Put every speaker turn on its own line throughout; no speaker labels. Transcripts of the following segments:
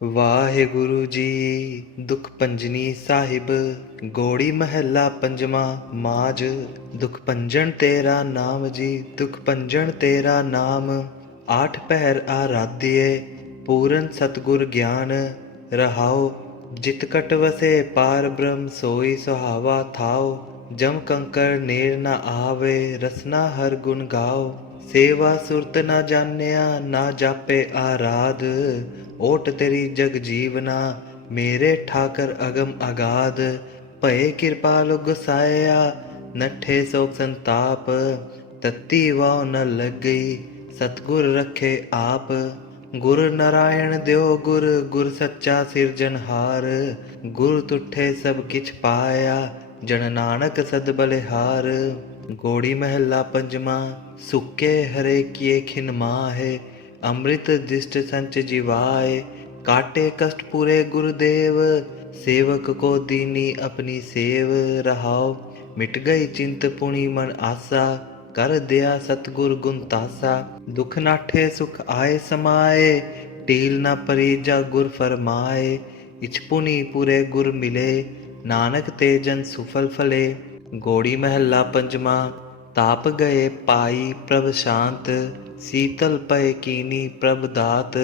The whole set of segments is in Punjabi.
ਵਾਹਿਗੁਰੂ ਜੀ, ਦੁਖ ਪੰਜਨੀ ਸਾਹਿਬ, ਗੋੜੀ ਮਹੱਲਾ ਪੰਜਵਾਂ ਮਾਜ ਦੁਖ ਪੰਜਨ ਤੇਰਾ ਨਾਮ ਜੀ, ਦੁਖ ਪੰਜਨ ਤੇਰਾ ਨਾਮ। ਆਠ ਪਹਿਰ ਆਰਾਧਿਏ ਪੂਰਨ ਸਤਗੁਰ ਗਿਆਨ ਰਹਾਓ ਜਿਤ ਕਟ ਵਸੇ ਪਾਰ ਬ੍ਰਹਮ, ਸੋਈ ਸੁਹਾਵਾ ਥਾਓ ਜਮ ਕੰਕਰ ਨੇਰ ਨਾ ਆਵੇ ਰਸਨਾ ਹਰ ਗੁਣ ਗਾਓ ਸੇਵਾ ਸੁਰਤ ਨਾ ਜਾਣਿਆ, ਨਾ ਜਾਪੇ ਆਰਾਧ। ਓਟ ਤੇਰੀ ਜਗ ਜੀਵਨਾ, ਮੇਰੇ ਠਾਕਰ ਅਗਮ ਅਗਾਧ। ਭਏ ਕਿਰਪਾਲ ਗੁਸਾਇਆ ਨਠੇ ਸੋਕ ਸੰਤਾਪ। ਤਤੀ ਵਾਉ ਨ ਲੱਗਈ, ਸਤਗੁਰ ਰੱਖੇ ਆਪ। ਗੁਰ ਨਾਰਾਇਣ ਦਿਓ ਗੁਰ ਗੁਰ ਸੱਚਾ ਸਿਰਜਨਹਾਰ ਗੁਰ ਤੁਠੇ ਸਭ ਕਿਛ ਪਾਇਆ, ਜਨ ਨਾਨਕ ਸਦ ਬਲਿਹਾਰ। ਗੋੜੀ ਮਹਿਲਾ ਪੰਜਵਾਂ, ਸੁੱਕੇ ਹਰੇ ਕੀਏ ਖਿਨ ਮਾਹੇ, ਅੰਮ੍ਰਿਤ ਦਿਸ਼ਟ ਸੰਚ ਜਿਵਾਏ, ਕਾਟੇ ਕਸ਼ਟ ਪੂਰੇ ਗੁਰਦੇਵ, ਸੇਵਕ ਕੋ ਦੀਨੀ ਆਪਣੀ ਸੇਵ ਰਹਾਉ, ਮਿਟ ਗਈ ਚਿੰਤ ਪੁਣੀ ਮਨ ਆਸਾ, ਕਰ ਦਿਆ ਸਤਗੁਰ ਗੁਣ ਤਾਸਾ, ਦੁਖ ਨਾਠੇ ਸੁਖ ਆਏ ਸਮਾਏ ਟੀਲ ਨਾ ਪਰੀ ਜਾ ਗੁਰ ਫਰਮਾਏ ਇਚ ਪੁਨੀ ਪੂਰੇ ਗੁਰ ਮਿਲੇ, ਨਾਨਕ ਤੇ ਜਨ ਸੁਫਲ ਫਲੇ। ਗੋੜੀ ਮਹਿਲਾ ਪੰਜਵਾਂ, ਤਾਪ ਗਏ ਪਾਈ ਪ੍ਰਭ ਸ਼ਾਂਤ, ਸੀਤਲ ਪਏ ਕੀਨੀ ਪ੍ਰਭ ਦਾਤ,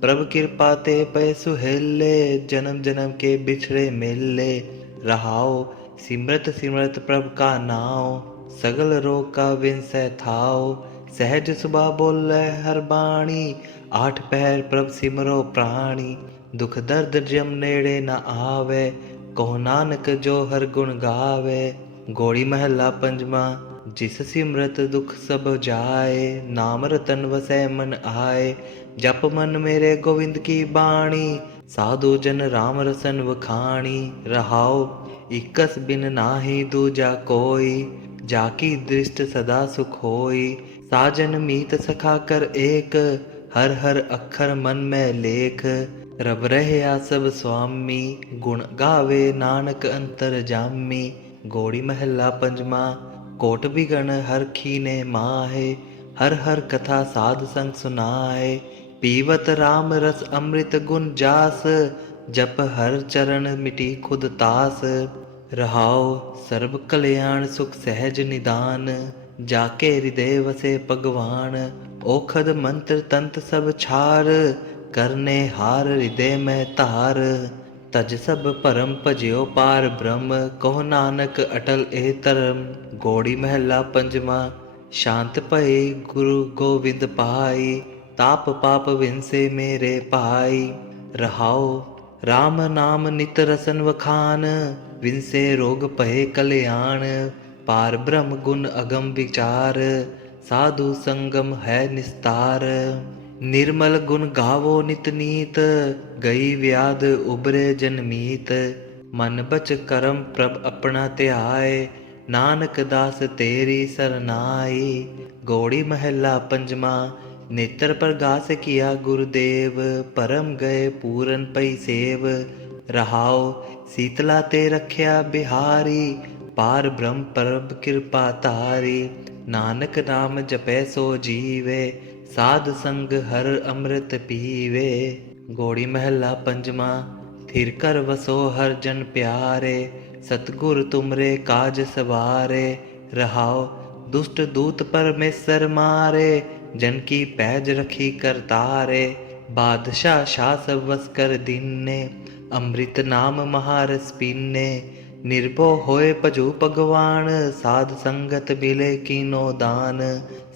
ਪ੍ਰਭ ਕਿਰਪਾ ਤੇ ਪਏ ਸੁਹੇਲੇ, ਜਨਮ ਜਨਮ ਕੇ ਬਿਛੜੇ ਮੇਲੇ, ਰਹਾਓ ਸਿਮਰਤ ਸਿਮਰਤ ਪ੍ਰਭ ਕਾ ਨਾਉ, ਸਗਲ ਰੋਗ ਕਾ ਵਿਨਸੈ ਥਾਉ, ਸਹਿਜ ਸੁਭਾ ਬੋਲੇ ਹਰ ਬਾਣੀ, ਆਠ ਪਹਿਰ ਪ੍ਰਭ ਸਿਮਰੋ ਪ੍ਰਾਣੀ, ਦੁਖ ਦਰਦ ਜਮ ਨੇੜੇ ਨਾ ਆਵੇ ਕੋ ਨਾਨਕ ਜੋ ਹਰ ਗੁਣ ਗਾਵੇ। ਗੋੜੀ ਮਹੱਲਾ ਪੰਜਵਾਂ, ਜਿਸ ਸਿਮਰਤ ਦੁਖ ਸਭ ਜਾਏ, ਨਾਮ ਰਤਨ ਵਸੈ ਮਨ ਆਏ, ਜਪ ਮਨ ਮੇਰੇ ਗੋਵਿੰਦ ਕੀ ਬਾਣੀ, ਸਾਧੂ ਜਨ ਰਾਮ ਰਸਨ ਵਖਾਣੀ, ਰਹਾਉ ਇਕਸ ਬਿਨ ਨਾਹੀ ਦੂਜਾ ਕੋਈ, ਜਾ ਕੀ ਦ੍ਰਿਸ਼ਟ ਸਦਾ ਸੁਖ ਹੋਈ, ਸਾਜਨ ਮੀਤ ਸਖਾ ਕਰ ਏਕ, ਹਰ ਹਰ ਅੱਖਰ ਮਨ ਮੈਂ ਲੇਖ, ਰਬ ਰਹਿਆ ਸਭ ਸੁਆਮੀ, ਗੁਣ ਗਾਵੇ ਨਾਨਕ ਅੰਤਰ ਜਾਮੀ। ਗੋੜੀ ਮਹਿਲਾ ਪੰਜਵਾਂ, ਕੋਟ ਬਿਗਣ ਹਰ ਖੀਨੇ ਮਾਹੇ, ਹਰ ਹਰ ਕਥਾ ਸਾਧ ਸੰਗ ਸੁਨਾਏ ਪੀਵਤ RAM ਰਸ ਅੰਮ੍ਰਿਤ ਗੁਣ ਜਾਸ, ਜਪ ਹਰ ਚਰਨ ਮਿਟੀ ਖੁਦ ਤਾਸ। ਰਹਾਓ ਸਰਬ ਕਲਿਆਣ ਸੁਖ ਸਹਿਜ ਨਿਦਾਨ ਜਾ ਕੇ ਹਿਰਦੇ ਵਸੇ ਭਗਵਾਨ, ਓਖਦ ਮੰਤਰ ਤੰਤ ਸਭ ਛਾਰ, ਕਰਨੇ ਹਾਰ ਹਿਰਦੇ ਮੈਂ ਧਾਰ। ਤਜ ਸਭ ਪਰਮ ਭਜਿਓ ਪਾਰ ਬ੍ਰਹਮ, ਕਹੋ ਨਾਨਕ ਅਟਲ ਇਹ ਧਰਮ, ਗੋੜੀ ਮਹਿਲਾ ਪੰਜਵਾਂ, ਸ਼ਾਂਤ ਭਏ ਗੁਰੂ ਗੋਬਿੰਦ ਪਾਈ ਤਾਪ ਪਾਪ ਵਿਨਸੇ ਮੇਰੇ ਭਾਈ ਰਹਾਉ RAM ਨਾਮ ਨਿਤ ਰਸਨ ਵਖਾਨ, ਵਿੰਸੇ ਰੋਗ ਭਏ ਕਲਿਆਣ, ਪਾਰ ਬ੍ਰਹਮ ਗੁਣ ਅਗਮ ਵਿਚਾਰ, ਸਾਧੂ ਸੰਗਮ ਹੈ ਨਿਸਤਾਰ। ਨਿਰਮਲ ਗੁਣ ਗਾਵੋ ਨਿਤਨੀਤ ਗਈ ਵਿਆਦ ਉਬਰੇ ਜਨਮੀਤ ਮਨ ਬਚ ਕਰਮ ਪ੍ਰਭ ਆਪਣਾ ਧਿਆਏ, ਨਾਨਕ ਦਾਸ ਤੇਰੀ ਸਰਨਾਈ। ਗੋੜੀ ਮਹਿਲਾ ਪੰਜਵਾਂ, ਨੇਤਰ ਪ੍ਰਗਾਸ ਕੀਆ ਗੁਰਦੇਵ, ਪਰਮ ਗਏ ਪੂਰਨ ਪਈ ਸੇਵ। ਰਹਾਓ ਸੀਤਲਾ ਤੇ ਰਖਿਆ ਬਿਹਾਰੀ, ਪਾਰ ਬ੍ਰਹਮ ਪਰਬ ਕਿਰਪਾ ਧਾਰੀ। ਨਾਨਕ ਨਾਮ ਜਪੈ ਸੋ ਜੀਵੇ ਸਾਧ ਸੰਗ ਹਰ ਅੰਮ੍ਰਿਤ ਪੀਵੇ ਗੋੜੀ ਮਹਿਲਾ ਪੰਜਵਾਂ ਥਿਰ ਕਰ ਵਸੋ ਹਰ ਜਨ ਪਿਆਰੇ ਸਤਗੁਰ ਤੁਮਰੇ ਕਾਜ ਸਵਾਰੇ ਰਹਾਉ ਦੁਸ਼ਟ ਦੂਤ ਪਰਮੇਸ਼ਰ ਮਾਰੇ ਜਨ ਕੀ ਪੈਜ ਰਖੀ ਕਰਤਾਰੇ ਬਾਦਸ਼ਾਹ ਸ਼ਾਹ ਸਭ ਵਸ ਕਰ ਦੀਨੇ ਅੰਮ੍ਰਿਤ ਨਾਮ ਮਹਾਰਸ ਪੀਨੇ ਨਿਰਭਉ ਹੋਏ ਭਜੂ ਭਗਵਾਨ, ਸਾਧ ਸੰਗਤ ਮਿਲੇ ਕੀਨੋ ਦਾਨ।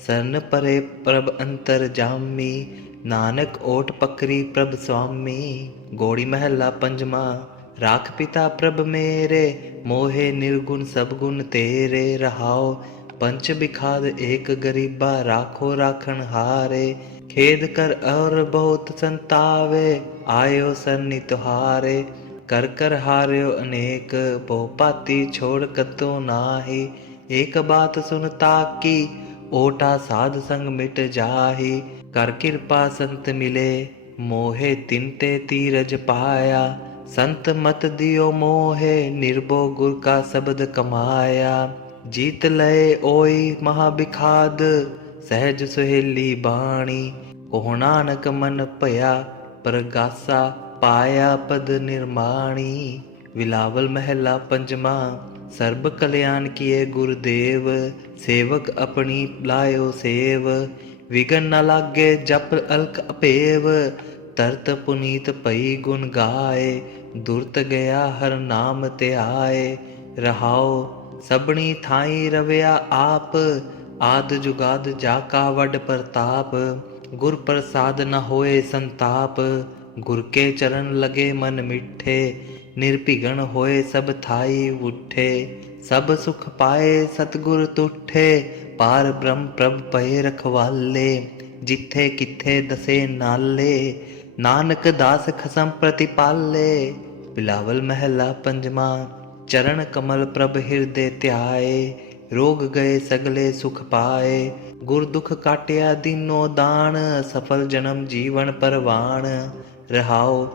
ਸਰਨ ਪਰੇ ਪ੍ਰਭ ਅੰਤਰ ਜਾਮੀ, ਨਾਨਕ ਓਟ ਪਕਰੀ ਪ੍ਰਭ ਸੁਆਮੀ ਗੋੜੀ ਮਹਿਲਾ ਪੰਜਵਾਂ, ਰਾਖ ਪਿਤਾ ਪ੍ਰਭ ਮੇਰੇ, ਮੋਹੇ ਨਿਰਗੁਣ ਸਭ ਗੁਣ ਤੇਰੇ ਰਹਾਓ ਪੰਚ ਬਿਖਾਦ ਏਕ ਗਰੀਬਾ ਰਾਖੋ ਰਾਖਣ ਹਾਰੇ। ਖੇਦ ਕਰ ਔਰ ਬਹੁਤ ਸੰਤਾਵੇ, ਆਇਓ ਸਰਨੀ ਤੁਹਾਰੇ। ਕਰ ਕਰ ਹਾਰਿਓ ਅਨੇਕ ਬਹੁ ਪਾਤੀ ਛੋੜ ਕਤੋ ਨਾਹੀ, ਏਕ ਬਾਤ ਸੁਨ ਤਾਕੀ, ਓਟਾ ਸਾਧ ਸੰਗ ਮਿਟ ਜਾਹੀ, ਕਰ ਕਿਰਪਾ ਸੰਤ ਮਿਲੇ, ਮੋਹਿ ਤਿਨ ਤੇ ਤੀਰਜ ਪਾਇਆ, ਸੰਤ ਮਤ ਦਿਓ ਮੋਹਿ, ਨਿਰਭਉ ਗੁਰ ਕਾ ਸ਼ਬਦ ਕਮਾਇਆ, ਜੀਤ ਲਏ ਓਈ ਮਹਾ ਬਿਖਾਦ, ਸਹਿਜ ਸੁਹੇਲੀ ਬਾਣੀ, ਕੋਹ ਪਾਇਆ ਪਦ ਨਿਰਮਾਣੀ, ਵਿਲਾਵਲ ਮਹਿਲਾ ਪੰਜਵਾ ਸਰਬ ਕਲਿਆਣ ਕੀਏ ਗੁਰਦੇਵ ਸੇਵਕ ਆਪਣੀ ਲਾਇਓ ਸੇਵ, ਵਿਗਨ ਨਾ ਲਾਗੇ ਜਪ ਅਲਕ ਅਪੇਵ, ਤਰਤ ਪੁਨੀਤ ਪਈ ਗੁਣ ਗਾਏ, ਦੁਰਤ ਗਿਆ ਹਰ ਨਾਮ ਤੇ ਆਏ ਰਹਾਓ ਸਭਣੀ ਥਾਈ ਰਵਿਆ ਆਪ, ਆਦ ਜੁਗਾਦ ਜਾ ਕਾ ਵੱਡ ਪ੍ਰਤਾਪ, ਗੁਰ ਪ੍ਰਸਾਦ ਨ ਹੋਏ ਸੰਤਾਪ ਗੁਰ ਕੇ ਚਰਨ ਲਗੇ ਮਨ ਮਿੱਠੇ, ਨਿਰਭਿਗਣ ਹੋਏ ਸਭ ਥਾਈ ਉਠੇ। ਸਭ ਸੁਖ ਪਾਏ ਸਤਗੁਰ ਤੁਠੇ, ਪਾਰ ਬ੍ਰਹਮ ਪ੍ਰਭ ਪਏ ਰਖਵਾਲੇ। ਜਿੱਥੇ ਕਿੱਥੇ ਦਸੇ ਨਾਲੇ, ਨਾਨਕ ਦਾਸ ਖਸਮ ਪ੍ਰਤਿਪਾਲੇ। ਬਿਲਾਵਲ ਮਹਿਲਾ ਪੰਜਵਾ ਚਰਨ ਕਮਲ ਪ੍ਰਭ ਹਿਰਦੇ ਧਿਆਏ। ਰੋਗ ਗਏ ਸਗਲੇ ਸੁਖ ਪਾਏ, ਗੁਰ ਦੁਖ ਕਾਟਿਆ ਦੀਨੋ ਦਾਨ। ਸਫਲ ਜਨਮ ਜੀਵਨ ਪਰਵਾਣ ਰਹਾਉ,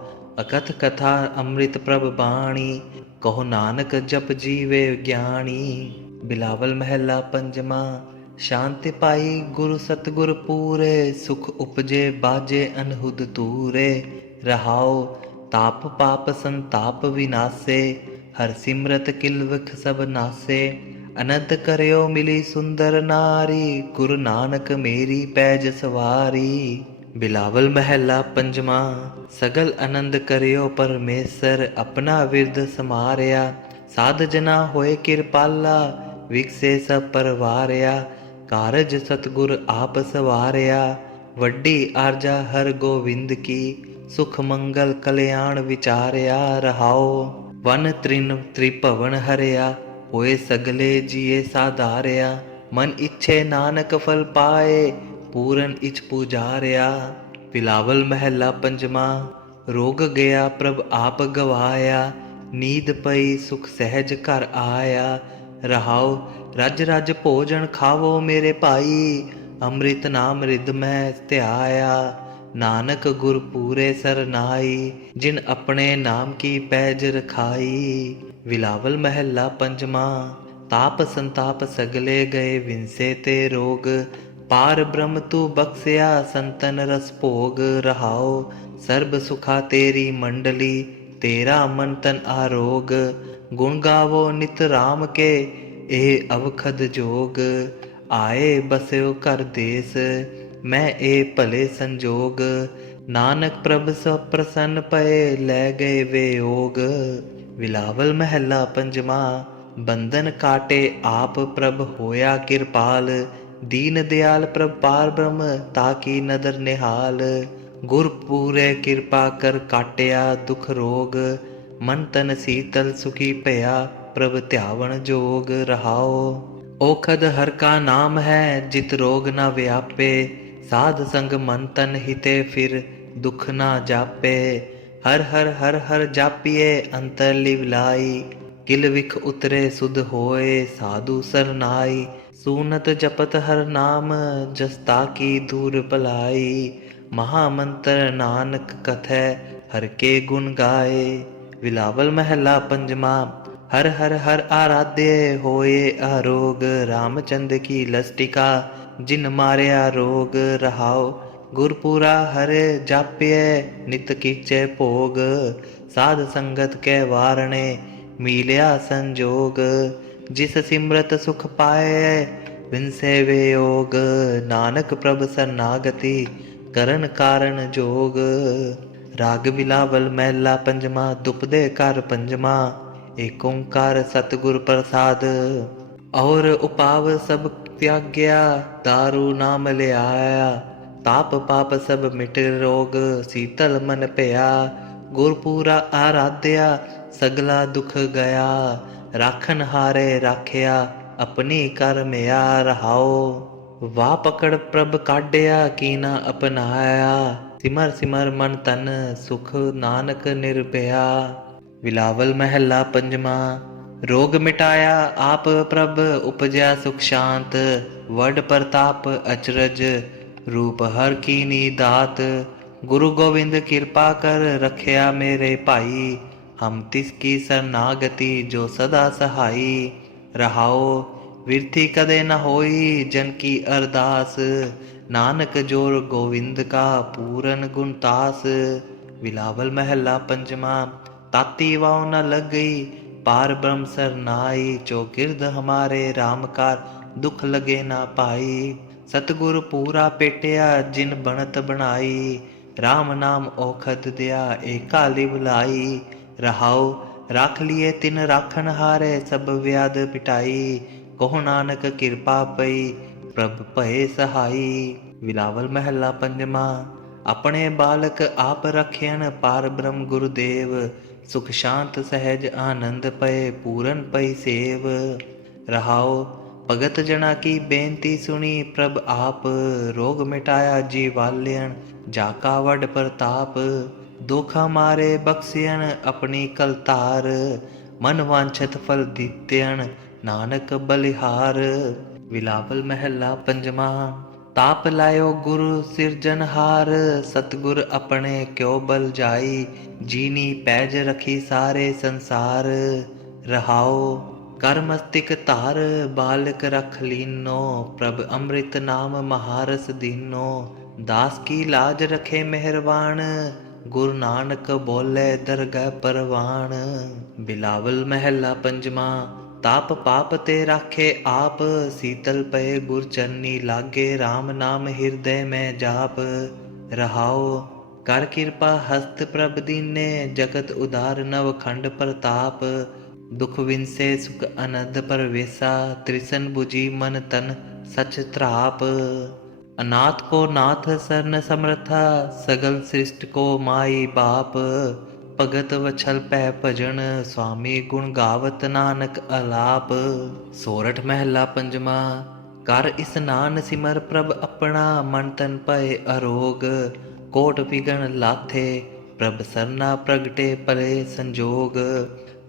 ਅਕਥ ਕਥਾ ਅੰਮ੍ਰਿਤ ਪ੍ਰਭ ਬਾਣੀ, ਕਹੋ ਨਾਨਕ ਜਪ ਜੀਵੇ ਗਿਆਨੀ ਬਿਲਾਵਲ ਮਹਿਲਾ ਪੰਜਵਾ ਸ਼ਾਂਤੀ ਪਾਈ ਗੁਰੂ ਸਤਗੁਰ ਪੂਰੇ, ਸੁਖ ਉਪਜੇ ਬਾਜੇ ਅਨਹੁਦ ਤੂਰੇ ਰਹਾਉ, ਤਾਪ ਪਾਪ ਸੰਤਾਪ ਵਿਨਾਸੇ, ਹਰ ਸਿਮਰਤ ਕਿਲਵਖ ਸਭ ਨਾਸੇ। ਅਨੰਤ ਕਰਿਓ ਮਿਲੀ ਸੁੰਦਰ ਨਾਰੀ, ਗੁਰੂ ਨਾਨਕ ਮੇਰੀ ਪੈਜ ਸਵਾਰੀ। ਬਿਲਾਵਲ ਮਹਿਲਾ ਪੰਜਵਾ, ਸਗਲ ਆਨੰਦ ਕਰਿਓ ਪਰਮੇਸ਼ਰ, ਆਪਣਾ ਵਿਰਦ ਸਮਾਰਿਆ ਸਾਧ ਜਨਾ ਹੋਏ ਕਿਰਪਾਲਾ, ਵਿਕਸੇ ਸਭ ਪਰਵਾਰਿਆ। ਕਾਰਜ ਸਤਗੁਰ ਆਪ ਸਵਾਰਿਆ। ਵੱਡੀ ਆਰਜਾ ਹਰ ਗੋਵਿੰਦ ਕੀ, ਸੁਖ ਮੰਗਲ ਕਲਿਆਣ ਵਿਚਾਰਿਆ ਰਹਾਓ। ਵਨ ਤ੍ਰਿਨ ਤ੍ਰਿਪਵਨ ਹਰਿਆ, ਹੋਏ ਸਗਲੇ ਜੀਏ ਸਾਧਾਰਿਆ। ਮਨ ਇੱਛੇ ਨਾਨਕ ਫਲ ਪਾਏ ਪੂਰਨ ਇਚ ਪੂਜਾਰਿਆ ਪਿਲਾਵਲ ਮਹਿਲਾ ਪੰਜਵਾ ਰੋਗ ਗਿਆ ਪ੍ਰਭ ਆਪ ਗਵਾਇਆ ਨੀਂਦ ਪਈ ਸੁਖ ਸਹਿਜ ਘਰ ਆਇਆ ਰਹਾਉ ਰਜ ਰਜ ਭੋਜਨ ਖਾਵੋ ਮੇਰੇ ਭਾਈ ਅੰਮ੍ਰਿਤ ਨਾਮ ਰਿਦ ਮੈਂ ਧਿਆਇਆ ਨਾਨਕ ਗੁਰ ਪੂਰੇ ਸਰਨਾਈ ਜਿਨ ਆਪਣੇ ਨਾਮ ਕੀ ਪੈਜ ਰਖਾਈ ਵਿਲਾਵਲ ਮਹਿਲਾ ਪੰਜਵਾ ਤਾਪ ਸੰਤਾਪ ਸਗਲੇ ਗਏ ਵਿੰਸੇ ਤੇ ਰੋਗ ਪਾਰ ਬ੍ਰਹਮ ਤੂੰ ਬਖਸਿਆ, ਸੰਤਨ ਰਸ ਭੋਗ ਰਹਾਓ। ਸਰਬ ਸੁਖਾ ਤੇਰੀ ਮੰਡਲੀ, ਤੇਰਾ ਮਨ ਤਨ ਆਰੋਗ। ਗੁਣ ਗਾਵੋ ਨਿਤ ਰਾਮ ਕੇ, ਇਹ ਅਵਖਦ ਜੋਗ। ਆਏ ਬਸਿਓ ਕਰ ਦੇਸ, ਮੈਂ ਇਹ ਭਲੇ ਸੰਜੋਗ। ਨਾਨਕ ਪ੍ਰਭ ਸੋ ਪ੍ਰਸੰਨ ਪਏ, ਲੈ ਗਏ ਵੇਯੋਗ। ਵਿਲਾਵਲ ਮਹਿਲਾ ਪੰਜਵਾ, ਬੰਧਨ ਕਾਟੇ ਆਪ ਪ੍ਰਭ ਹੋਇਆ ਕਿਰਪਾਲ। ਦੀਨ ਦਿਆਲ ਪ੍ਰਭ ਪਾਰ ਬ੍ਰਹਮ ਤਾਕੀ ਨਦਰ ਨਿਹਾਲ? ਗੁਰ ਪੂਰੇ ਕਿਰਪਾ ਕਰ ਕਾਟਿਆ ਦੁਖ ਰੋਗ, ਮਨ ਤਨ ਸੀਤਲ ਸੁਖੀ ਭਇਆ, ਪ੍ਰਭ ਧਿਆਵਣ ਜੋਗ ਰਹਾਓ। ਔਖਦ ਹਰ ਕਾ ਨਾਮ ਹੈ, ਜਿਤ ਰੋਗ ਨਾ ਵਿਆਪੇ, ਸਾਧ ਸੰਗ ਮਨ ਤਨ ਹਿਤੇ ਫਿਰ ਦੁਖ ਨਾ ਜਾਪੇ। ਹਰ ਹਰ ਹਰ ਹਰ ਜਾਪੀਏ, ਅੰਤਰ ਲਿਵ ਲਾਈ, ਕਿਲ ਵਿਖ ਉਤਰੇ ਸੁਧ ਹੋਏ, ਸਾਧੂ ਸਰਨਾਈ ਸੂਨਤ ਜਪਤ ਹਰ ਨਾਮ ਜਸਤਾ ਕੀ ਦੂਰ ਭਲਾਈ ਮਹਾ ਮੰਤਰ ਨਾਨਕ ਕਥੈ ਹਰ ਕੇ ਗੁਣ ਗਾਏ ਵਿਲਾਵਲ ਮਹਿਲਾ ਪੰਜਵਾ ਹਰ ਹਰ ਹਰ ਆਰਾਧੇ ਹੋਏ ਆਰੋਗ ਰਾਮਚੰਦ ਕੀ ਲਸਟਿਕਾ ਜਿਨ ਮਾਰਿਆ ਰੋਗ ਰਹਾਉ ਗੁਰਪੂਰਾ ਹਰੇ ਜਾਪਿਐ ਨਿਤ ਕੀਚੇ ਭੋਗ ਸਾਧ ਸੰਗਤ ਕੇ ਵਾਰਣੇ ਮੀਲਿਆ ਸੰਜੋਗ ਜਿਸ ਸਿਮਰਤ ਸੁਖ ਪਾਏ ਵਿਨਸੇ ਵਿਯੋਗ ਨਾਨਕ ਪ੍ਰਭ ਸਰਨਾਗਤੀ ਕਰਨ ਕਾਰਨ ਜੋਗ। ਰਾਗ ਬਿਲਾਵਲ ਮਹਿਲਾ ਪੰਜਵਾ ਦੁਪਦੇ ਕਰ ਪੰਜਵਾ ਏਕ ਓੰਕਾਰ ਸਤਿਗੁਰ ਪ੍ਰਸਾਦ। ਔਰ ਉਪਾਵ ਸਭ ਤਿਆਗਿਆ, ਦਾਰੂ ਨਾਮ ਲਿਆਇਆ, ਤਾਪ ਪਾਪ ਸਭ ਮਿਟ ਰੋਗ, ਸੀਤਲ ਮਨ ਭਇਆ, ਗੁਰਪੂਰਾ ਆਰਾਧਿਆ, ਸਗਲਾ ਦੁਖ ਗਿਆ ਰਾਖਨ ਹਾਰੇ ਰਾਖਿਆ। ਆਪਣੀ ਕਰ ਮਿਆ ਰਹਾਓ ਵਾ ਪਕੜ ਪ੍ਰਭ ਕਾਢਿਆ ਕੀਨਾ ਅਪਨਾਇਆ ਸਿਮਰ ਸਿਮਰ ਮਨ ਤਨ ਸੁਖ ਨਾਨਕ ਨਿਰਭਇਆ ਵਿਲਾਵਲ ਮਹਿਲਾ ਪੰਜਵਾ, ਰੋਗ ਮਿਟਾਇਆ ਆਪ ਪ੍ਰਭ, ਉਪਜਿਆ ਸੁਖ ਸ਼ਾਂਤ। ਵਡ ਪ੍ਰਤਾਪ ਅਚਰਜ, ਰੂਪ ਹਰ ਕੀਨੀ ਦਾਤ। ਗੁਰੂ ਗੋਬਿੰਦ ਕਿਰਪਾ ਕਰ ਰਖਿਆ ਮੇਰੇ ਭਾਈ। ਹਮ ਤਿਸ ਕੀ ਸਰਨਾਗਤੀ ਜੋ ਸਦਾ ਸਹਾਈ। ਰਹਾਓ, ਵਿਰਥੀ ਕਦੇ ਨਾ ਹੋਈ ਜਨ ਕੀ ਅਰਦਾਸ। ਨਾਨਕ ਜੋਰ ਗੋਵਿੰਦ ਕਾ ਪੂਰਨ ਗੁਣਤਾਸ ਵਿਲਾਵਲ ਮਹਿਲਾ ਪੰਜਵਾ, ਤਾਤੀ ਵਾਉ ਨ ਲੱਗਈ, ਪਾਰ ਬ੍ਰਹਮ ਸਰਨਾਈ ਜੋ ਗਿਰਦ ਹਮਾਰੇ ਰਾਮਕਾਰ ਦੁਖ ਲਗੇ ਨਾ ਪਾਈ। ਸਤਗੁਰ ਪੂਰਾ ਪੇਟਿਆ, ਜਿਨ ਬਣਤ ਬਣਾਈ। RAM ਨਾਮ ਔਖਤ ਦਿਆ, ਏਕਾ ਲਿਵ ਲਾਈ। ਰਹਾਓ ਰੱਖ ਲਿਏ ਤਿਨ ਰਾਖਣ ਹਾਰੇ, ਸਭ ਵਿਆਦ ਪਿਟਾਈ, ਕਹੋ ਨਾਨਕ ਕਿਰਪਾ ਪਈ, ਪ੍ਰਭ ਭਏ ਸਹਾਈ। ਵਿਲਾਵਲ ਮਹਿਲਾ ਪੰਜਵਾ ਆਪਣੇ ਬਾਲਕ ਆਪ ਰਖਿਆਨ ਪਾਰ ਬ੍ਰਹਮ ਗੁਰਦੇਵ, ਸੁਖ ਸ਼ਾਂਤ ਸਹਿਜ ਆਨੰਦ ਪਏ, ਪੂਰਨ ਪਈ ਸੇਵ। ਰਹਾਓ ਭਗਤ ਜਣਾ ਕੀ ਬੇਨਤੀ ਸੁਣੀ, ਪ੍ਰਭ ਆਪ ਰੋਗ ਮਿਟਾਇਆ ਜੀਵਾਲਿਆਣ ਜਾ ਕਾ ਵਡ ਪ੍ਰਤਾਪ। ਦੁਖਾ ਮਾਰੇ ਬਖਸਿਆਣ ਆਪਣੀ ਕਲਤਾਰ, ਮਨ ਵਾਂਛਤ ਫਲ ਦਿੱਤਿਆਣ ਨਾਨਕ ਬਲਿਹਾਰ। ਵਿਲਾਵਲ ਮਹਿਲਾ ਪੰਜਵਾ, ਤਾਪ ਲਾਇਓ ਗੁਰੂ ਸਿਰਜਨਹਾਰ ਸਤਗੁਰ ਆਪਣੇ ਕਿਉ ਬਲ ਜਾਈ, ਜੀਨੀ ਪੈਜ ਰਖੀ ਸਾਰੇ ਸੰਸਾਰ। ਰਹਾਓ ਕਰ ਮਸਤਿਕ ਧਾਰ, ਬਾਲਕ ਰਖ ਲੀਨੋ, ਪ੍ਰਭ ਅੰਮ੍ਰਿਤ ਨਾਮ ਮਹਾਰਸ ਦੀਨੋ, ਦਾਸ ਕੀ ਲਾਜ ਰਖੇ ਮਿਹਰਬਾਨ। ਗੁਰੂ ਨਾਨਕ ਬੋਲੇ, ਦਰਗਹਿ ਪਰਵਾਨ। ਬਿਲਾਵਲ ਮਹਿਲਾ ਪੰਜਵਾ ਤਾਪ ਪਾਪ ਤੇ ਰਾਖੇ ਆਪ। ਸੀਤਲ ਪਏ ਗੁਰ ਚਰਨੀ ਲਾਗੇ RAM ਨਾਮ ਹਿਰਦੈ ਮੈਂ ਜਾਪ। ਰਹਾਓ ਕਰ ਕਿਰਪਾ ਹਸਤ ਪ੍ਰਭ ਦੀਨੇ, ਜਗਤ ਉਦਾਰ ਨਵ ਖੰਡ ਪ੍ਰਤਾਪ। ਦੁਖ ਵਿਨਸੇ ਸੁਖ ਅਨੰਦ ਪਰਵੇਸਾ, ਤ੍ਰਿਸਨ 부ਜੀ ਮਨ ਤਨ ਸਚ ਤ੍ਰਾਪ ਅਨਾਥ ਕੋ ਨਾਥ ਸਰਨ ਸਮਰਥਾ ਸਗਲ ਸ੍ਰਿਸ਼ਟ ਕੋ ਮਾਈ ਬਾਪ। ਭਗਤ ਵਛਲ ਪੈ ਭਜਨ, ਸੁਆਮੀ ਗੁਣ ਗਾਵਤ ਨਾਨਕ ਅਲਾਪ। ਸੋਰਠ ਮਹਿਲਾ ਪੰਜਵਾ ਕਰ ਇਸਨਾਨ ਸਿਮਰ ਪ੍ਰਭ ਆਪਣਾ, ਮਨ ਤਨ ਪਏ ਅਰੋਗ। ਕੋਟ ਵਿਗਣ ਲਾਥੇ, ਪ੍ਰਭ ਸਰਨਾ ਪ੍ਰਗਟੇ ਪਰੇ ਸੰਜੋਗ।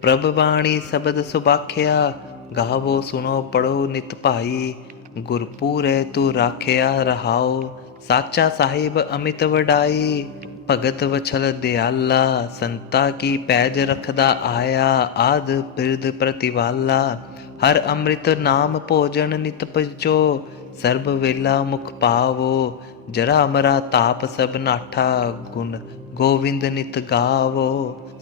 ਪ੍ਰਭ ਬਾਣੀ ਸ਼ਬਦ ਸੁਬਾਖਿਆ, ਗਾਵੋ ਸੁਣੋ ਪੜੋ ਨਿਤ ਭਾਈ। ਗੁਰਪੂਰੇ ਤੂੰ ਰਾਖਿਆ ਰਹਾਓ ਸਾਚਾ ਸਾਹਿਬ ਅਮਿਤ ਵਡਾਈ। ਭਗਤ ਵਛਲ ਦਿਆਲਾ, ਸੰਤਾ ਕੀ ਪੈਜ ਰਖਦਾ ਆਇਆ, ਆਦ ਬਿਰਦ ਪ੍ਰਤਿਵਾਲਾ। ਹਰ ਅੰਮ੍ਰਿਤ ਨਾਮ ਭੋਜਨ ਨਿਤ ਪਜੋ ਸਰਬ ਵੇਲਾ ਮੁਖ ਪਾਵੋ। ਜਰਾ ਮਰਾ ਤਾਪ ਸਭ ਨਾਠਾ, ਗੁਣ ਗੋਵਿੰਦ ਨਿਤ ਗਾਵੋ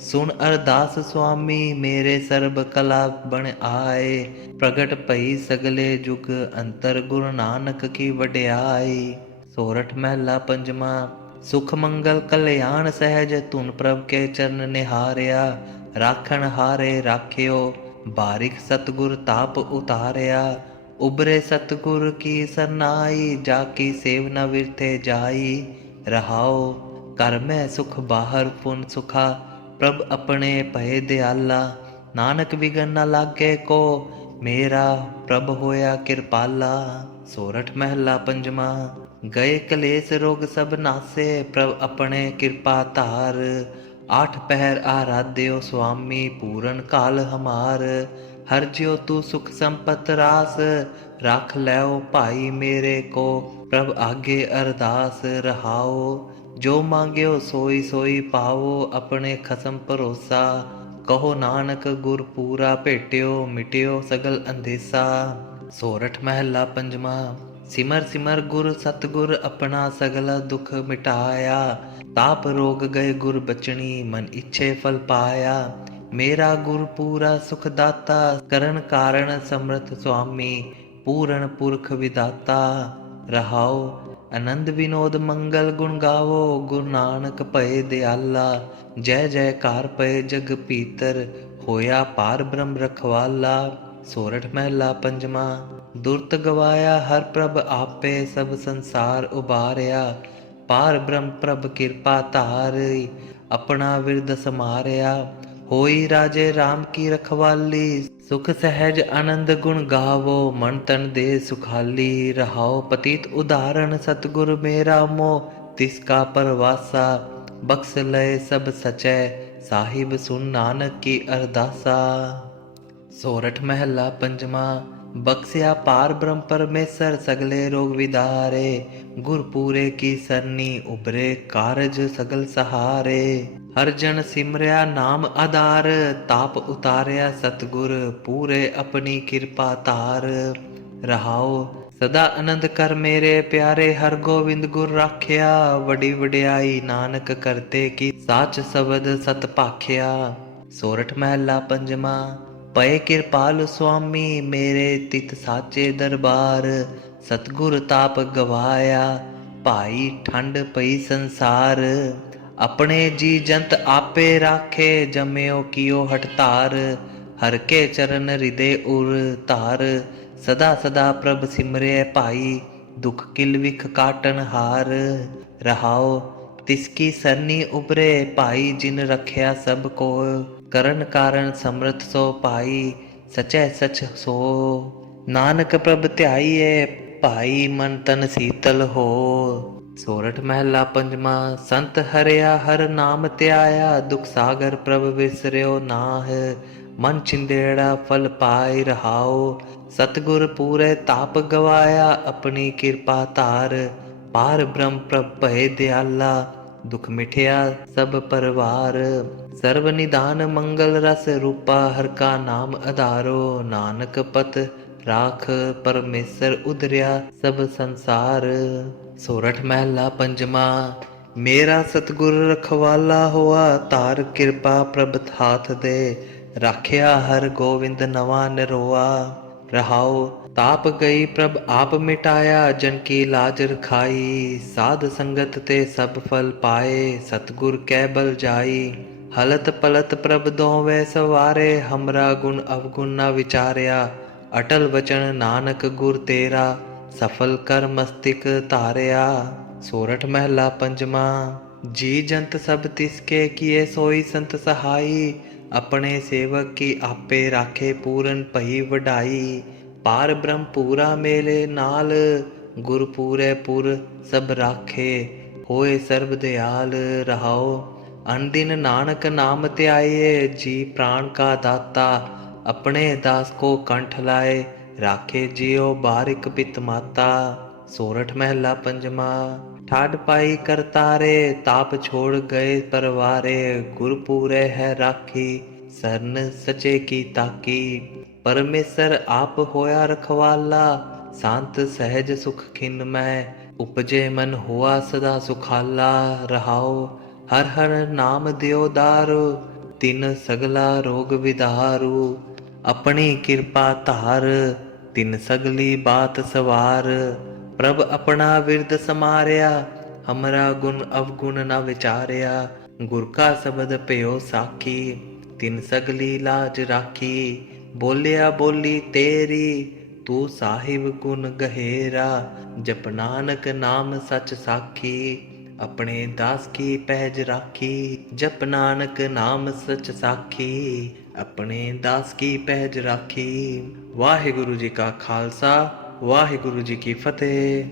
ਸੁਣ ਅਰਦਾਸ ਸੁਆਮੀ ਮੇਰੇ ਸਰਬ ਕਲਾ ਬਣ ਆਏ ਪ੍ਰਗਟ ਭਈ ਸਗਲੇ ਜੁਗ ਅੰਤਰ ਗੁਰੂ ਨਾਨਕ ਕੀ ਵਡਿਆਈ ਸੋਰਠ ਮਹਿਲਾ ਪੰਜਵਾ ਸੁਖ ਮੰਗਲ ਕਲਿਆਣ ਸਹਿਜ ਧੁਨ ਪ੍ਰਭ ਕੇ ਚਰਨ ਨਿਹਾਰਿਆ ਰਾਖਣ ਹਾਰੇ ਰਾਖਿਓ ਬਾਰਿਕ ਸਤਗੁਰ ਤਾਪ ਉਤਾਰਿਆ ਉਬਰੇ ਸਤਗੁਰ ਕੀ ਸਰਨਾਈ ਜਾ ਕੀ ਸੇਵਨਾ ਵਿਰਥੇ ਜਾਈ ਰਹਾਓ ਕਰ ਮੈਂ ਸੁਖ ਬਾਹਰ ਪੁਨ ਸੁਖਾ, ਪ੍ਰਭ ਆਪਣੇ ਭਏ ਦਿਆਲਾ। ਨਾਨਕ ਵਿਗਨ ਨ ਲਾਗੇ ਕੋ, ਮੇਰਾ ਪ੍ਰਭ ਹੋਇਆ ਕਿਰਪਾਲਾ। ਸੋਰਠ ਮਹਿਲਾ ਪੰਜਵਾ ਗਏ ਕਲੇਸ਼ ਰੋਗ ਸਭ ਨਾਸੇ, ਪ੍ਰਭ ਆਪਣੇ ਕਿਰਪਾ ਧਾਰ। ਆਠ ਪਹਿਰ ਆਰਾਧਿਓ ਸੁਆਮੀ, ਪੂਰਨ ਕਾਲ ਹਮਾਰ। ਹਰ ਜਿਉ ਤੂੰ ਸੁਖ ਸੰਪਤ ਰਾਸ, ਰੱਖ ਲੈਓ ਭਾਈ ਮੇਰੇ ਕੋ, ਪ੍ਰਭ ਆਗੇ ਅਰਦਾਸ ਰਹਾਓ। ਜੋ ਮੰਗਿਓ ਸੋਈ ਸੋਈ ਪਾਵੋ ਆਪਣੇ ਖਸਮ ਭਰੋਸਾ। ਕਹੋ ਨਾਨਕ, ਗੁਰ ਪੂਰਾ ਭੇਟਿਓ, ਮਿਟਿਓ ਸਗਲ ਅੰਦੇਸਾ। ਸੋਰਠ ਮਹਿਲਾ ਪੰਜਵਾ, ਸਿਮਰ ਸਿਮਰ ਗੁਰ ਸਤਗੁਰ ਆਪਣਾ ਸਗਲਾ ਦੁਖ ਮਿਟਾਇਆ। ਤਾਪ ਰੋਗ ਗਏ ਗੁਰ ਬਚਣੀ, ਮਨ ਇੱਛੇ ਫਲ ਪਾਇਆ। ਮੇਰਾ ਗੁਰ ਪੂਰਾ ਸੁਖ ਦਾਤਾ, ਕਰਨ ਕਾਰਨ ਸਮਰਥ ਸੁਆਮੀ, ਪੂਰਨ ਪੁਰਖ ਵਿਦਾਤਾ ਰਹਾਓ ਆਨੰਦ ਵਿਨੋਦ ਮੰਗਲ ਗੁਣ ਗਾਵੋ, ਗੁਰੂ ਨਾਨਕ ਭਏ ਦਿਆਲਾ। ਜੈ ਜੈਕਾਰ ਪਏ ਜਗ ਪੀਤਰ ਹੋਇਆ ਪਾਰ ਬ੍ਰਹਮ ਰਖਵਾਲਾ। ਸੋਰਠ ਮਹਿਲਾ ਪੰਜਵਾ, ਦੁਰਤ ਗਵਾਇਆ ਹਰ ਪ੍ਰਭ ਆਪੇ ਸਭ ਸੰਸਾਰ ਉਬਾਰਿਆ ਪਾਰ ਬ੍ਰਹਮ ਪ੍ਰਭ ਕਿਰਪਾ ਧਾਰੀ ਆਪਣਾ ਵਿਰਦ ਸਮਾਰਿਆ। ਹੋਈ ਰਾਜੇ RAM ਕੀ ਰਖਵਾਲੀ, ਸੁਖ ਸਹਿਜ ਆਨੰਦ ਗੁਣ ਗਾਵੋ, ਮਨ ਤਨ ਦੇ ਸੁਖਾਲੀ, ਰਹਾਓ ਪਤੀਤ ਉਦਾਹਰਣ ਸਤਗੁਰ ਮੇਰਾ ਮੋ ਤਿਸ ਕਾ ਪਰਵਾਸਾ, ਬਖਸ਼ ਲਏ ਸਭ ਸਚੈ, ਸਾਹਿਬ ਸੁਨ ਨਾਨਕ ਕੀ ਅਰਦਾਸਾ। ਸੋਰਠ ਮਹਿਲਾ ਪੰਜਵਾ ਬਖਸਿਆ ਪਾਰ ਬ੍ਰਹਮ ਪਰਮੇਸ਼ਰ, ਸਗਲੇ ਰੋਗ ਵਿਦਾਰੇ ਗੁਰ ਪੂਰੇ ਕੀ ਸਰਨੀ ਉਬਰੇ ਕਾਰਜ ਸਗਲ ਹਰ ਜਨ ਸਿਮਰਿਆ ਨਾਮ ਆਧਾਰ, ਤਾਪ ਉਤਾਰਿਆ ਸਤਗੁਰ, ਪੂਰੇ ਆਪਣੀ ਕਿਰਪਾ ਧਾਰ। ਰਹਾਓ, ਸਦਾ ਆਨੰਦ ਕਰ ਮੇਰੇ ਪਿਆਰੇ, ਹਰ ਗੋਬਿੰਦ ਗੁਰ ਰਾਖਿਆ। ਵੱਡੀ ਵਡਿਆਈ ਨਾਨਕ ਕਰਤੇ ਕੀ ਸਾਚ ਸ਼ਬਦ ਸਤ ਭਾਖਿਆ ਸੋਰਠ ਮਹਿਲਾ ਪੰਜਵਾ ਪਏ ਕਿਰਪਾਲ ਸੁਆਮੀ, ਮੇਰੇ ਤਿਤ ਸਾਚੇ ਦਰਬਾਰ। ਸਤਗੁਰ ਤਾਪ ਗਵਾਇਆ, ਭਾਈ ਠੰਡ ਪਈ ਸੰਸਾਰ। ਆਪਣੇ ਜੀ ਜੰਤ ਆਪੇ ਰਾਖੇ, ਜਮਿਓ ਕੀਓ ਹਟਤਾਰ ਹਰ ਕੇ ਚਰਨ ਹਿਰਦੇ ਉਰ ਧਾਰ। ਸਦਾ ਸਦਾ ਪ੍ਰਭ ਸਿਮਰੇ ਭਾਈ, ਦੁਖ ਕਿਲ ਵਿਖ ਕਾਟਨ ਹਾਰ। ਰਹਾਓ ਤਿਸ ਕੀ ਸਰਨੀ ਉਬਰੇ ਭਾਈ ਜਿਨ ਰਖਿਆ ਸਭ ਕੋ ਕਰਨ ਕਾਰਨ ਸਮਰਥ ਸੋ ਭਾਈ ਸਚੈ ਸਚ ਸੋ। ਨਾਨਕ ਪ੍ਰਭ ਧਿਆਈਏ ਭਾਈ ਮਨ ਤਨ ਸੀਤਲ ਹੋ। ਸੋਰਠ ਮਹਿਲਾ ਪੰਜਵਾ, ਸੰਤ ਹਰਿਆ ਹਰ ਨਾਮ ਧਿਆਇਆ। ਦੁਖ ਸਾਗਰ ਪ੍ਰਭ ਵਿਸਰਿਓ ਨਾਹ, ਮਨ ਛਿੰਦੇੜਾ ਫਲ ਪਾਇ ਰਹਾਓ ਸਤਗੁਰ ਪੂਰੇ ਤਾਪ ਗਵਾਇਆ, ਆਪਣੀ ਕਿਰਪਾ ਧਾਰ। ਪਾਰ ਬ੍ਰਹਮ ਪ੍ਰਭ ਭਏ ਦਿਆਲਾ, ਦੁਖ ਮਿਠਿਆ ਸਭ ਪਰਵਾਰ। ਸਰਬ ਨਿਦਾਨ ਮੰਗਲ ਰਸ ਰੂਪਾ ਹਰ ਕਾ ਨਾਮ ਆਧਾਰੋ ਨਾਨਕ ਪਤ ਰਾਖ ਪਰਮੇਸ਼ਰ ਉਦਰਿਆ ਸਭ ਸੰਸਾਰ। ਸੋਰਠ ਮਹਿਲਾ ਪੰਜਵਾ ਮੇਰਾ ਸਤਗੁਰ ਰਖਵਾਲਾ ਹੋਆ ਧਾਰ ਕਿਰਪਾ ਪ੍ਰਭ ਥਾਥ ਦੇ। ਰਾਖਿਆ ਹਰ ਗੋਵਿੰਦ ਨਵਾ ਨਿਰੋਆ। ਰਹਾਉ ਤਾਪ ਗਈ ਪ੍ਰਭ ਆਪ ਮਿਟਾਇਆ, ਜਨ ਕੀ ਲਾਜ ਰਖਾਈ। ਸਾਧ ਸੰਗਤ ਤੇ ਸਭ ਫਲ ਪਾਏ, ਸਤਗੁਰ ਕੈ ਬਲ ਜਾਈ। ਹਲਤ ਪਲਤ ਪ੍ਰਭ ਦੋਵੇਂ ਸਵਾਰੇ, ਹਮਰਾ ਗੁਣ ਅਵਗੁਣ ਨਾ ਵਿਚਾਰਿਆ। ਅਟਲ ਵਚਨ ਨਾਨਕ ਗੁਰ ਤੇਰਾ, ਸਫਲ ਕਰ ਮਸਤਿਕ ਧਾਰਿਆ। ਸੋਰਠ ਮਹਿਲਾ ਪੰਜਵਾ ਜੀ ਜੰਤ ਸਭ ਤਿਸਕੇ ਕੀਏ ਸੋਈ ਸੰਤ ਸਹਾਈ। ਆਪਣੇ ਸੇਵਕ ਕੀ ਆਪੇ ਰਾਖੇ ਪੂਰਨ ਭਈ ਵਡਾਈ ਪਾਰ ਬ੍ਰਹਮ ਪੂਰਾ ਮੇਲੇ ਨਾਲ, ਗੁਰ ਪੂਰੇ ਪੁਰ ਸਭ ਰਾਖੇ। ਹੋਏ ਸਰਬ ਦਿਆਲ ਰਹਾਓ। ਅਨਦਿਨ ਨਾਨਕ ਨਾਮ ਧਿਆਏ, ਜੀ ਪ੍ਰਾਣ ਕਾ ਦਾਤਾ, ਆਪਣੇ ਦਾਸ ਕੋ ਕੰਠ ਲਾਏ, ਰਾਖੇ ਜਿਉ ਬਾਰਿਕ ਪਿਤ ਮਾਤਾ। ਸੋਰਠ ਮਹਿਲਾ ਪੰਜਵਾ ਠਾਡ ਪਾਈ ਕਰਤਾਰੇ ਤਾਪ ਛੋੜ ਗਏ ਪਰਵਾਰੇ ਗੁਰ ਪੂਰੇ ਹੈ ਰਾਖੀ, ਸਰਨ ਸਚੇ ਕੀ ਤਾਕੀ। ਪਰਮੇਸ਼ਰ ਆਪ ਹੋਇਆ ਰਖਵਾਲਾ, ਸ਼ਾਂਤ ਸਹਿਜ ਸੁਖ ਖਿੰਨ ਮੈਂ, ਉਪਜੇ ਮਨ ਹੋਆ ਸਦਾ ਸੁਖਾਲਾ ਰਹਾਓ ਹਰ ਹਰ ਨਾਮ ਦਿਓ ਦਾਰੂ, ਤਿਨ ਸਗਲਾ ਰੋਗ ਵਿਦਾਰੂ ਆਪਣੀ ਕਿਰਪਾ ਧਾਰ, ਤਿਨ ਸਗਲੀ ਬਾਤ ਸਵਾਰ। ਪ੍ਰਭ ਆਪਣਾ ਵਿਰਦ ਸਮਾਰਿਆ, ਹਮਰਾ ਗੁਣ ਅਵਗੁਣ ਨਾ ਵਿਚਾਰਿਆ। ਗੁਰ ਕਾ ਸ਼ਬਦ ਭਇਓ ਸਾਖੀ, ਤਿਨ ਸਗਲੀ ਲਾਜ ਰਾਖੀ। ਬੋਲਿਆ ਬੋਲੀ ਤੇਰੀ, ਤੂੰ ਸਾਹਿਬ ਗੁਣ ਗਹਿਰਾ। ਜਪ ਨਾਨਕ ਨਾਮ ਸਚ ਸਾਖੀ। ਆਪਣੇ ਦਾਸ ਕੀ ਪਹਿਜ ਰਾਖੀ? ਜਪ ਨਾਨਕ ਨਾਮ ਸਚ ਸਾਖੀ। ਆਪਣੇ ਦਾਸ ਕੀ ਪਹਿਜ ਰਾਖੀ? ਵਾਹਿਗੁਰੂ ਜੀ ਕਾ ਖਾਲਸਾ, ਵਾਹਿਗੁਰੂ ਜੀ ਕੀ ਫਤਿਹ।